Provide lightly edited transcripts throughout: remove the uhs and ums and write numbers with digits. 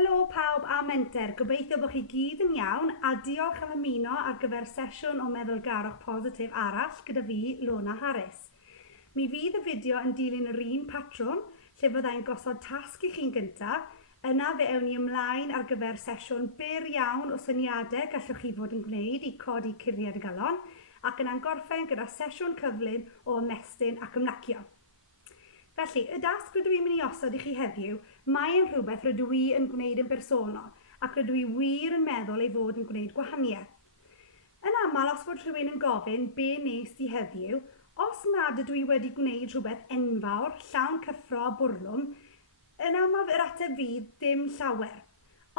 Helo pawb a Menter, gobeithio bod chi gyd yn iawn a diolch am ymuno ar gyfer sesiwn o meddwlgarwch positif arall gyda fi, Lona Haf. Mi fydd y fideo yn dilyn yr un patrwm lle fyddai'n gosod tasg i chi'n gyntaf, yna fe ewn ni ymlaen ar gyfer sesiwn byr iawn o syniadau gallwch chi fod yn gwneud i codi curiad y galon ac yna'n gorffen gyda sesiwn cyflym o ymestyn ac ymlacio. Felly, y dasg rydw i'n mynd i osod i chi heddiw, mae'n rhywbeth rydw i yn gwneud yn bersonol ac rydw i wir yn meddwl ei fod yn gwneud gwahaniaeth. Yn aml, os fod rhywun yn gofyn be nes di heddiw, os nad ydw i wedi gwneud rhywbeth enfawr, llawn cyffro a bwrlwm, yn aml yr ateb fydd dim llawer.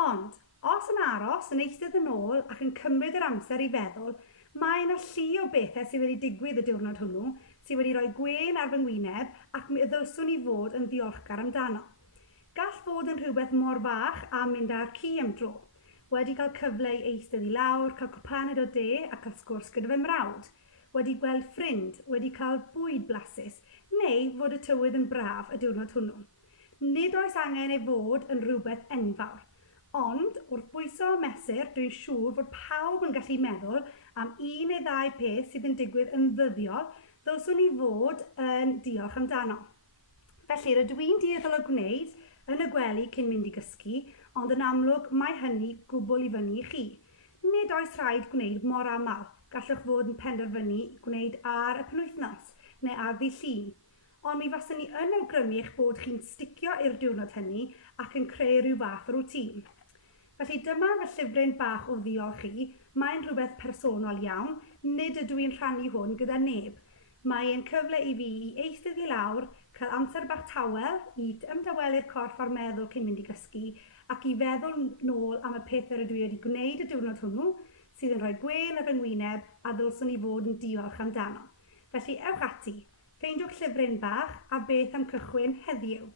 Ond, os yn aros, yn eistedd yn ôl ac yn cymryd yr amser i feddwl, mae yna llu o bethau sydd wedi digwydd y diwrnod hwnnw, sydd wedi rhoi gwên ar fy ngwyneb ac mi ddylswn i fod yn ddiolchgar amdano. Gall fod yn rhywbeth mor fach a mynd ar ci am dro. Wedi cael cyfle i eistedd i lawr, cael cwpaned o de ac cael sgwrs gyda fy mrawd. Wedi gweld ffrind, wedi cael bwyd blasus, neu fod y tywydd yn braf y diwrnod hwnnw. Nid oes angen ei fod yn rhywbeth enfawr. Ond, wrth bwyso a mesur, dwi'n siŵr fod pawb yn gallu meddwl am un neu ddau peth sydd yn digwydd yn ddyddiol, ddylswn i fod yn diolch amdano. Felly, rydw i'n dueddol o gwneud yn y gwely cyn mynd i gysgu, ond yn amlwg mae hynny gwbl i fyny i chi. Nid oes rhaid gwneud mor aml, gallwch fod yn penderfynu gwneud ar y penwythnos neu ar ddydd Llun. Ond mi faswn ni yn awgrymu eich bod chi'n sticio i'r diwrnod hynny ac yn creu rhyw fath o rwtîn. Felly dyma fy llyfryn bach o ddiolch chi, mae'n rhywbeth personol iawn, nid ydw i'n rhannu hwn gyda neb. Mae'n cyfle i fi i eistedd i lawr, cael amser bach tawel, i ymdawelu'r corff a'r meddwl cyn mynd i gysgu, ac i feddwl nôl am y pethau rydw i wedi gwneud y diwrnod hwnnw, sydd yn rhoi gwên ar fy ngwyneb a ddylswn i fod yn diolch amdano. Felly ewch ati, ffeindiwch llyfryn bach a beth am cychwyn heddiw.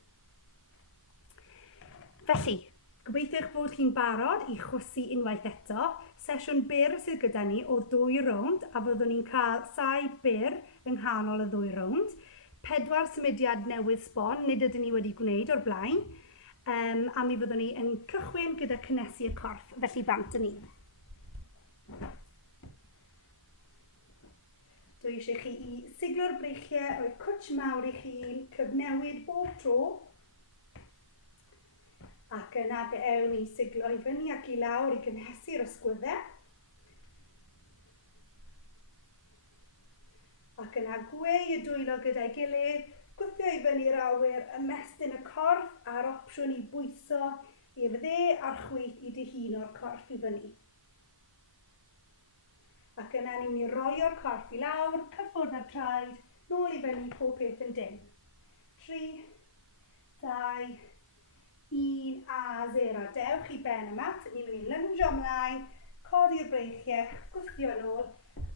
Felly, gobeithio eich bod chi'n barod i chwysu unwaith eto. Sesiwn byr sydd gyda ni o 2 rownd a fyddwn ni'n cael 2 byr yng nghanol y 2 rownd. 4 symudiad newydd sbon, nid ydyn ni wedi gwneud o'r blaen. A mi fyddwn ni yn cychwyn gyda cynnesu y corff, felly bant yn ni. Dwi eisiau chi i siglo'r breichiau o'i cwtch mawr i chi'n cyfnewid bob tro. Ac yna fe ewn i siglo i fyny ac i lawr i gynhesu'r ysgwyddau. Ac yna gweu y dwylo gyda'i gilydd, gwthio i fyny'r awyr, ymestyn y corff a'r opsiwn i bwyso i'r dde a'r chwith i dihuno'r corff i fyny. Ac yna ni'n mynd i roio'r corff i lawr, cyffwrdd ar traed, nôl i fyny pob peth yn dim. 3, 2, 1 a 0. Dewch i ben y mat, ni'n mynd i lynjo ymlaen, codi'r breichiau, gwthio yn ôl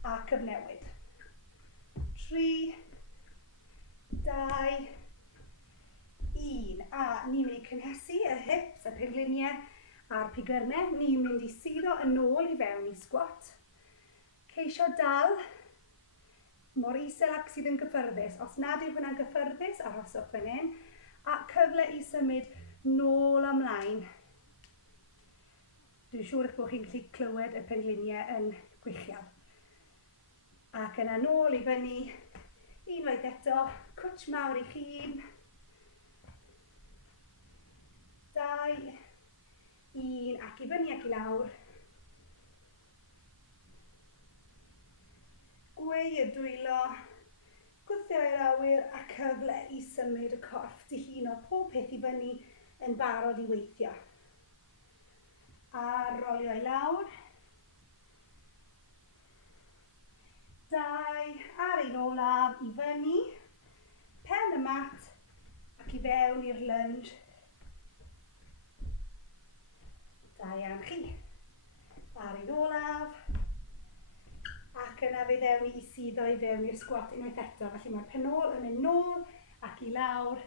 a cyfnewid. 3, 2, 1. A ni'n mynd i cynhesu y hips, y pengliniau a'r pigyrnau. Ni'n mynd i suddo yn ôl i fewn i squat. Ceisio dal mor isel ac sydd yn gyffyrddus. Os nad yw hwnna'n gyffyrddus, arhoswch fan hyn. A cyfle i symud nôl ymlaen. Dwi'n siŵr eich bod chi'n gallu clywed y pengliniau yn gwichial. Ac yna nôl i fyny, unwaith eto, cwtch mawr i chi'n. 2, 1, ac i fyny ac i lawr. Gweu y dwylo, gwthio i'r awyr a cyfle i symud y corff, dihuno pob peth i fyny yn barod i weithio. A rolio i lawr. 2, ar un olaf i fyny, pen y mat ac i fewn i'r lunge. Da iawn chi. Ar un olaf. Ac yna fe ddewn ni i suddo i fewn i'r squat unwaith eto. Felly mae'r penol yn mynd nôl ac i lawr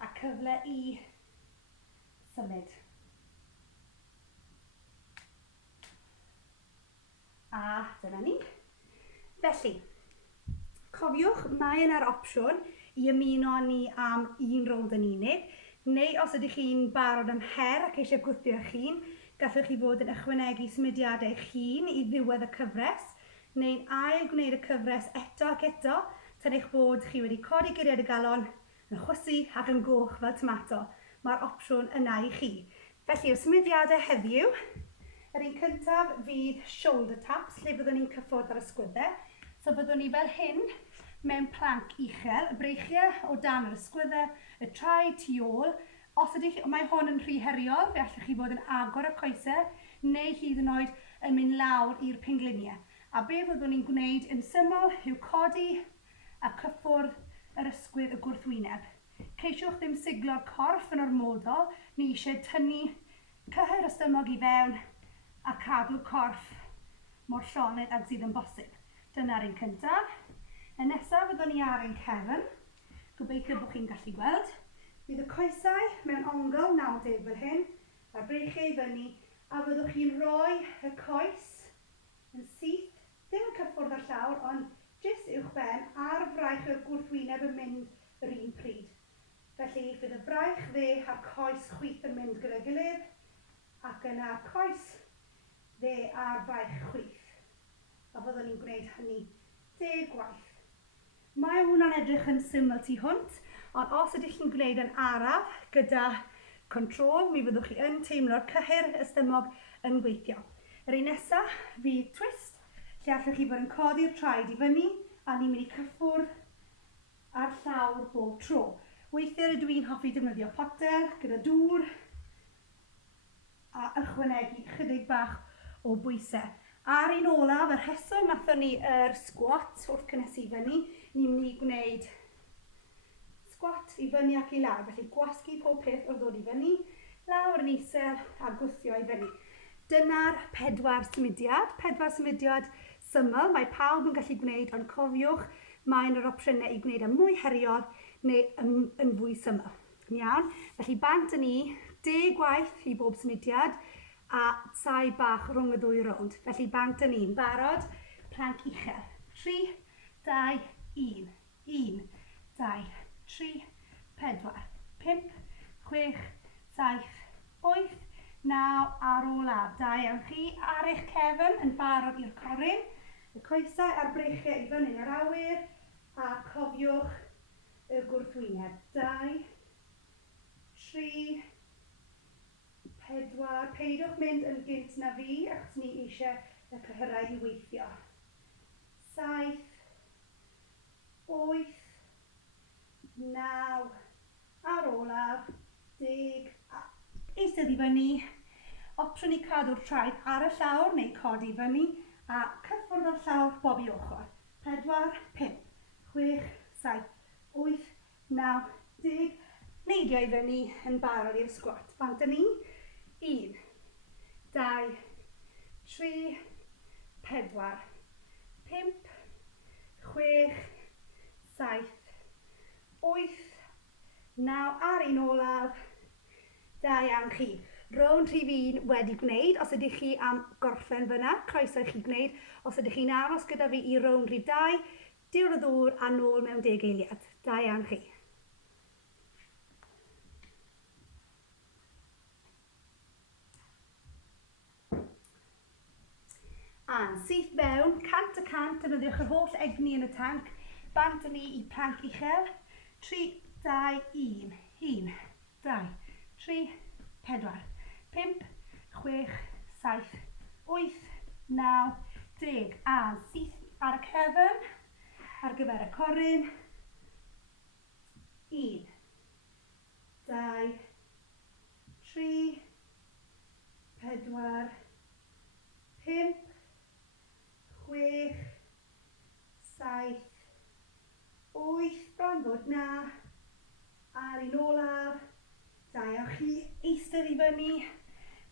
a cyfle i symud. A dyna ni. Felly, cofiwch, mae yna'r opsiwn i ymuno ni am 1 rownd yn unig. Neu os ydych chi'n barod am her ac eisiau gwthio eich hun, gallwch chi fod yn ychwanegu symudiadau eich hun i ddiwedd y cyfres, neu'n ail gwneud y cyfres eto ac eto, tan eich bod chi wedi codi guriad y galon, yn chwysu ac yn goch fel tomato. Mae'r opsiwn yna i chi. Felly, o symudiadau heddiw, yr un cyntaf fydd shoulder taps, lle byddwn ni'n cyffwrdd ar ysgwyddau. So byddwn ni fel hyn, mewn planc uchel, y breichiau o dan yr ysgwyddau, y traed tu ôl. Os ydych, mae hwn yn rhy heriol, fe allwch chi fod yn agor y coesau, neu hyd yn oed yn mynd lawr i'r pengliniau. A be fyddwn ni'n gwneud yn syml yw codi a cyffwrdd yr ysgwydd y gwrthwyneb. Ceisiwch ddim siglo'r corff yn ormodol, ni eisiau tynnu cyhyr y stymog i fewn a cadw'r corff mor sioned ag sydd yn bosib. Dyna'r un cyntaf. Y nesaf fyddwn ni ar ein cefn. Gobeithio bod chi'n gallu gweld. Bydd y coesau mewn ongl 90 fel hyn, a'r breichiau i fyny, a fyddwch chi'n rhoi y coes yn syth, ddim yn cyffwrdd ar llawr, ond jyst uwchben a'r fraich y gwrthwyneb yn mynd yr un pryd. Felly, bydd y braich dde a'r coes chwith yn mynd gyda'i gilydd, ac yna'r coes dde a'r braich chwith. A fyddwn ni'n gwneud hynny 10 gwaith. Mae hwnna'n edrych yn syml tu hwnt, ond os ydych chi'n gwneud yn araf gyda control, mi fyddwch chi yn teimlo'r cyhyr y stymog yn gweithio. Yr un nesaf fydd twist, lle allwch chi fod yn codi'r traed i fyny, a ni'n mynd i cyffwrdd ar llawr bob tro. Weithiau rydw i'n hoffi defnyddio potel gyda dŵr a ychwanegu chydig bach o bwysau. Ar un olaf, yr rheswm nathon ni yr squat wrth cynnesu i fyny, ni'n mynd i gwneud squat i fyny ac i lawr. Felly gwasgu pob peth wrth ddod i fyny, lawr yn isel a gwthio i fyny. Dyna'r 4 symudiad. 4 symudiad syml, mae pawb yn gallu gwneud, ond cofiwch, mae'n yr opsiynau i gwneud yn mwy heriol neu yn fwy syml. Iawn? Felly bant yn ni, 10 gwaith i bob symudiad, a tai bach rhwng y ddwy rownd. Felly bant yn ni'n barod, planc uchel. 3, 2, 1. 1, 2, 3, 4, 5, 6, 7, 8, 9, ar olaf. Da iawn chi ar eich cefn yn barod i'r coryn. Y coesau a'r breichiau i fyny'n yr awyr, a cofiwch y gwrthwyneb. 2, 3, 4, peidwch mynd yn gynt na fi, achos ni eisiau y cyhyrau i weithio. 7, 8, 9, ar olaf, 10, eistedd i fyny. Opsiwn i cadw'r traed ar y llawr neu codi i fyny, a cyffwrdd o'r llawr bob i ochr. 4, 5, 6, 7, 8, 9, 10. Neidio i fyny yn barod i'r squat. Bant yn ni. 1, 2, 3, 4, 5, 6, 7, 8, 9, ar un olaf. Da iawn chi. Rownd rhif 1 wedi gwneud. Os ydych chi am gorffen fyna, croeso i chi gwneud. Os ydych chi'n aros gyda fi i rownd rhif 2, diwrnod y ddŵr a nôl mewn 10 eiliad. Da iawn chi. A'n syth fewn, cant y cant, defnyddiwch yr holl egni yn y tanc. Bant yn ni i planc uchel. 3, 2, 1. 1, 2, 3, 4, 5, 6, 7, 8, 9, 10. A'n syth ar y cefn, ar gyfer y coryn. 1, 2, 3, 4, 5, 6, 7, 8, bron fod na, ar un olaf. Da iawn chi eistedd i fyny,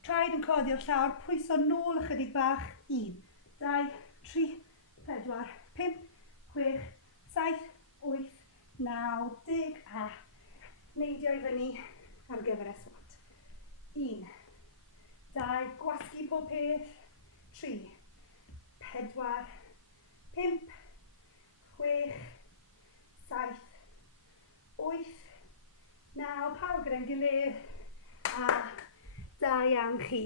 traed yn codi o'r llawr, pwyso nôl ychydig bach. 1, 2, 3, 4, 5, 6, 7, 8, 9, 10, a neidio i fyny ar gyfer y squat. 1, 2, gwasgu pob peth. 3, 4, 5, 6, 7, 8, Naw, pawb gyda'n gilydd, a da iawn chi.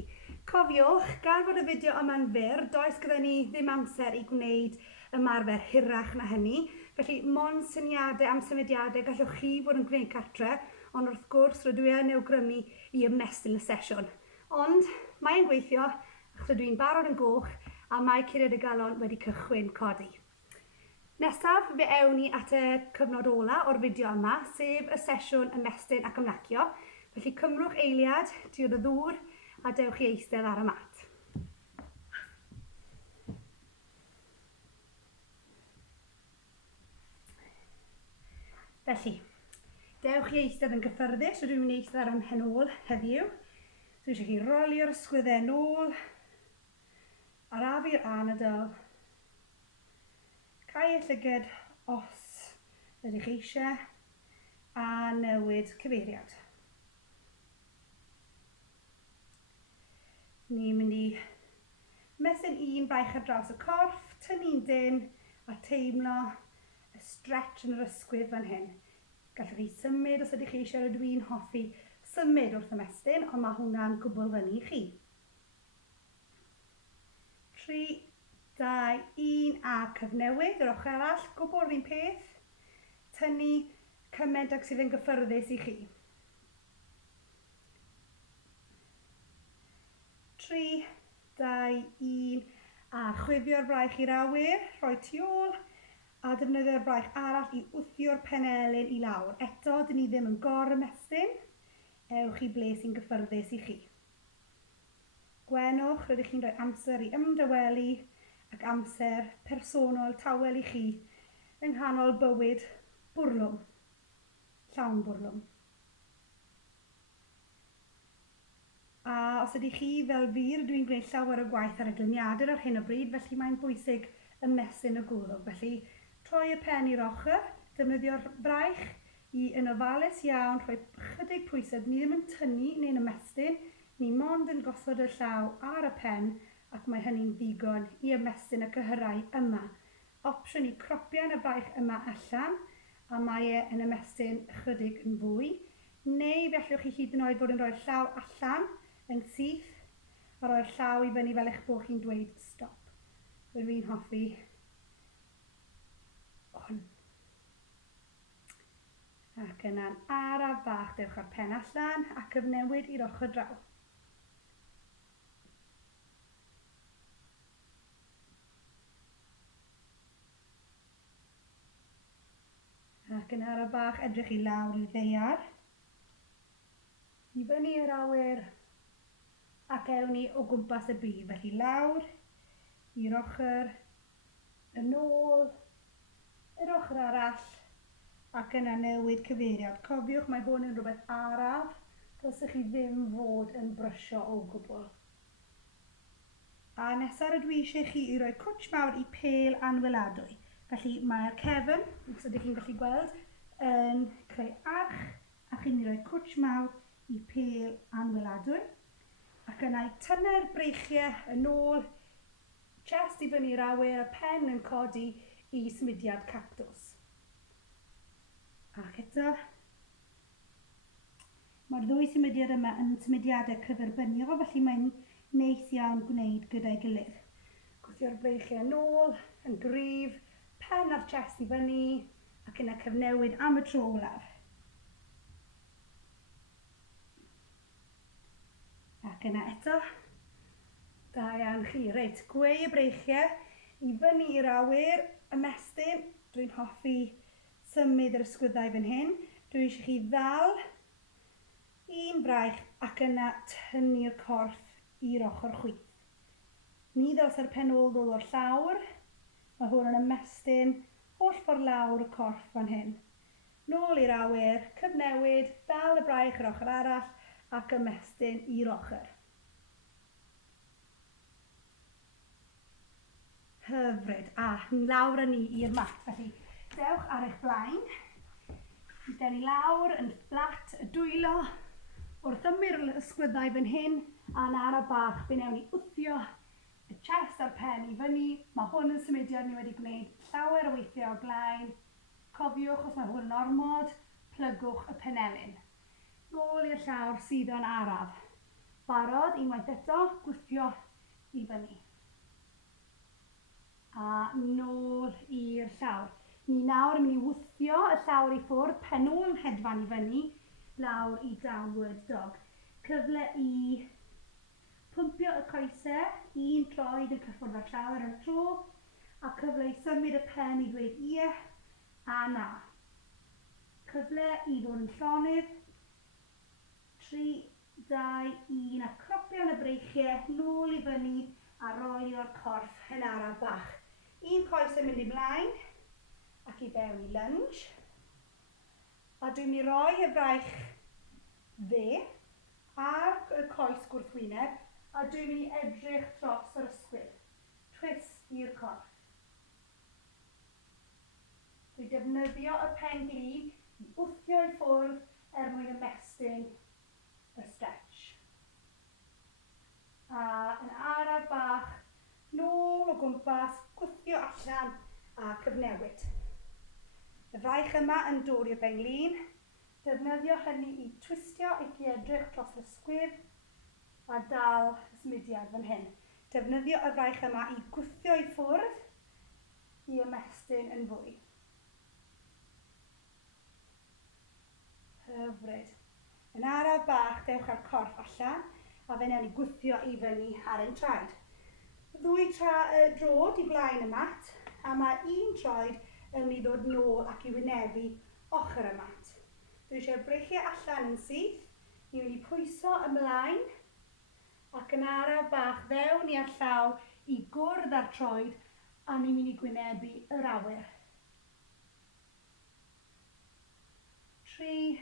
Cofiwch, gan fod y fideo yma'n fyr, does gyda ni ddim amser i gwneud ymarfer hirach na hynny. Felly, mon syniadau am symudiadau gallwch chi fod yn gwneud cartre, ond wrth gwrs rydw i yn awgrymu i ymestyn y sesiwn. Ond mae'n gweithio, achos rydw i'n barod yn goch, a mae curiad y galon wedi cychwyn codi. Nesaf, fe ewn ni at y cyfnod ola o'r fideo yma, sef y sesiwn ymestyn ac ymlacio. Felly cymrwch eiliad, diwedd y ddŵr, a dewch i eistedd ar y mat. Felly, dewch i eistedd yn gyffyrddus, rydw i'n mynd i eistedd ar ymhenol heddiw. Dwi eisiau chi rolio'r ysgwyddau nôl, arafu'r anadl, cau y llyged os ydych chi eisiau, a newid cyfeiriad. Ni'n mynd i mesyn un braich ar draws y corff, tynnu'n dyn a teimlo y stretch yn yr ysgwydd fan hyn. Gallwch chi symud os ydych chi eisiau, rydw i'n hoffi symud wrth ymestyn, ond mae hwnna'n gwbl fyny i chi. 3, 2, 1 a cyfnewid yr ochr arall, gwbl yr un peth, tynnu cymaint ag sydd yn gyffyrddus i chi. 3, 2, 1 a chwifio'r braich i'r awyr, rhoi tu ôl a defnyddio'r braich arall i wthio'r penelyn i lawr. Eto, dyn ni ddim yn gor-ymestyn, ewch i ble sy'n gyffyrddus i chi. Gwenwch, rydych chi'n rhoi amser i ymdawelu ac amser personol tawel i chi yng nghanol bywyd bwrlwm, llawn bwrlwm. A os ydych chi fel fi, rydw i'n gwneud llawer o gwaith ar y gliniadur ar hyn o bryd, felly mae'n bwysig ymestyn y gwddwg. Felly, troi y pen i'r ochr, defnyddio'r braich i yn ofalus iawn, rhoi chydig pwysau. Ni ddim yn tynnu neu'n ymestyn, ni mond yn gosod y llaw ar y pen ac mae hynny'n ddigon i ymestyn y cyhyrau yma. Opsiwn i cropio'n y braich yma allan, a mae e yn ymestyn chydig yn fwy. Neu fellwch chi hyd yn oed fod yn rhoi'r llaw allan yn syth, a rhoi'r llaw i fyny fel eich bod chi'n dweud stop. Rydw i'n hoffi hwn. Ac yna'n araf bach, dewch ar pen allan a cyfnewid i'r ochr draw. Ac yn araf bach, edrych i lawr i ddeiar. I fyny i'r awyr, ac ewn ni o gwmpas y byd. Felly lawr, i'r ochr, yn ôl, yr ochr arall, ac yna newid cyfeiriad. Cofiwch, mae hwn yn rhywbeth araf, dylsech chi ddim fod yn brysio o gwbl. A nesaf rydw i eisiau chi i roi cwtsh mawr i pêl anweladwy. Felly mae'r cefn, os ydych chi'n gallu gweld, yn creu arch, a chi'n rhoi cwtsh mawr i pêl anweladwy. Ac yna i tynnu'r breichiau yn ôl, chest i fyny i'r awyr, y pen yn codi i symudiad cactus. Ac eto, mae'r ddwy symudiad yma yn symudiadau cyferbyniol, felly mae'n neis iawn gwneud gyda'i gilydd. Gwthio'r breichiau yn ôl, yn gryf, pen ar chest i fyny, ac yna cyfnewid am y tro olaf. Ac yna eto, da iawn chi. Reit, gweu y breichiau i fyny i'r awyr, ymestyn. Dwi'n hoffi symud yr ysgwyddau fan hyn. Dwi eisiau chi ddal un braich ac yna tynnu'r corff i'r ochr chwith. Ni ddylsai'r pen ôl ddod o'r llawr. Mae hwn yn ymestyn holl ffordd lawr y corff fan hyn. Nôl i'r awyr, cyfnewid, dal y braich yr ochr arall ac ymestyn i'r ochr. Hyfryd. A lawr â ni i'r mat. Felly, dewch ar eich blaen. Dewch i lawr yn fflat y dwylo wrth ymyr y ysgwyddau fan hyn, a'n ara bach, fe newn ni wthio y chest a'r pen i fyny. Mae hwn yn symudiad ni wedi gwneud llawer o weithiau o blaen. Cofiwch os mae hwn yn ormod, plygwch y penelyn. Nôl i'r llawr sydd yn araf. Barod, unwaith eto, gwthio i fyny. A nôl i'r llawr. Ni nawr yn mynd i wthio y llawr i ffwrdd, penol hedfan i fyny, lawr i downward dog. Cyfle i pwmpio y coesau, un troed yn cyffwrdd â'r llawr yn y tro, a cyfle i symud y pen i ddweud ie a na. Cyfle i ddod yn llonydd, 3, 2, 1, a cropio yn y breichiau, nôl i fyny a roelio'r corff yn araf bach. Un coes yn mynd i blaen, ac i fewn i lunge. A dwi'n mynd i roi y fraich dde ar y coes gwrthwyneb, a dwi'n mynd i edrych dros yr ysgwydd. Twist i'r corff. Dwi'n defnyddio y pen glin i wthio i ffwrdd mwyn ymestyn y stretch. A yn araf bach, nôl o gwmpas, gwthio allan a cyfnewid. Y fraich yma yn dod i'r pen glin. Defnyddio hynny i twistio ac i edrych dros y sgwydd a dal y symudiad fan hyn. Defnyddio y fraich yma i gwthio i ffwrdd i ymestyn yn fwy. Hyfryd. Yn araf bach, dewch â'r corff allan a fe newn ni gwthio i fyny ar ein traed. Ddwy drod i blaen y mat, a mae un troed yn mynd i ddod nôl ac i wynebu ochr y mat. Dwi eisiau breichiau allan yn syth, ni'n mynd i pwyso ymlaen, ac yn araf bach fewn i'r llaw i gwrdd â'r troed, a ni'n mynd i gwynebu yr awyr. 3,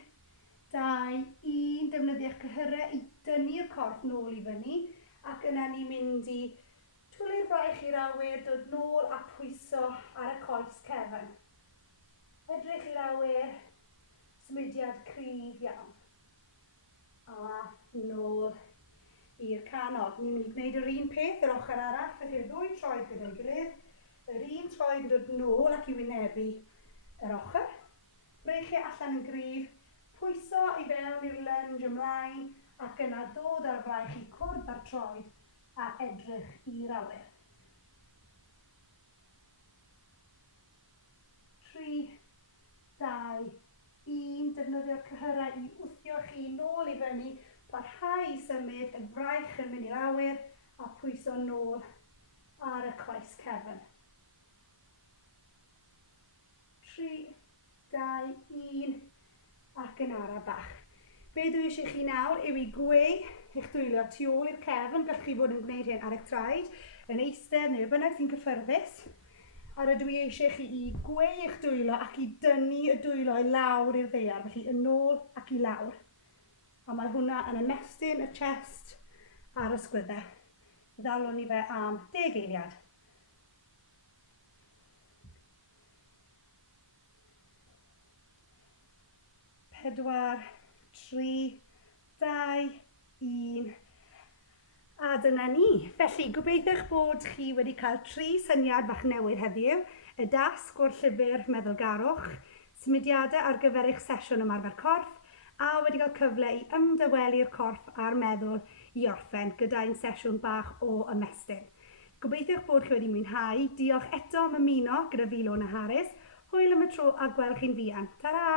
2, 1, defnyddio'ch cyhyrau i dynnu'r corff nôl i fyny, ac yna ni'n mynd i twli'r fraich i'r awyr, dod nôl a pwyso ar y coes cefn. Edrych i'r awyr, symudiad cryf iawn. A nôl i'r canol. Ni'n mynd i gwneud yr un peth yr ochr arall, felly'r ddwy troed gyda'i gilydd. Yr un troed yn dod nôl ac i wynebu yr ochr. Breichiau allan yn gryf, pwyso i fewn i'r lunge ymlaen, ac yna dod â'r fraich i cwrdd â'r troed a edrych i'r awyr. 3, 2, 1, defnyddio'r cyhyrau i wthio chi nôl i fyny, parhau i symud, y fraich yn mynd i'r awyr a pwyso nôl ar y coes cefn. 3, 2, 1, ac yn araf bach. Be dwi eisiau chi nawr yw i gweu eich dwylo tu ôl i'r cefn, gallwch chi fod yn gwneud hyn ar eich traed, yn eistedd neu bynnag sy'n cyffyrddus. A rydw i eisiau chi i gweu eich dwylo ac i dynnu y dwylo i lawr i'r ddaear, felly yn ôl ac i lawr. A mae hwnna yn ymestyn y chest a'r ysgwyddau. Ddalwn ni fe am 10 eiliad. Pedwar, 3, 2, 1. A dyna ni. Felly, gobeithio eich bod chi wedi cael 3 syniad bach newydd heddiw. Y dasg o'r llyfr Meddwlgarwch, symudiadau ar gyfer eich sesiwn ymarfer corff, a wedi cael cyfle i ymdawelu'r corff a'r meddwl i orffen gyda'n sesiwn bach o ymestyn. Gobeithio eich bod chi wedi mwynhau. Diolch eto am ymuno gyda fi Lona Haf. Hwyl am y tro a gweld chi'n fuan. Tara!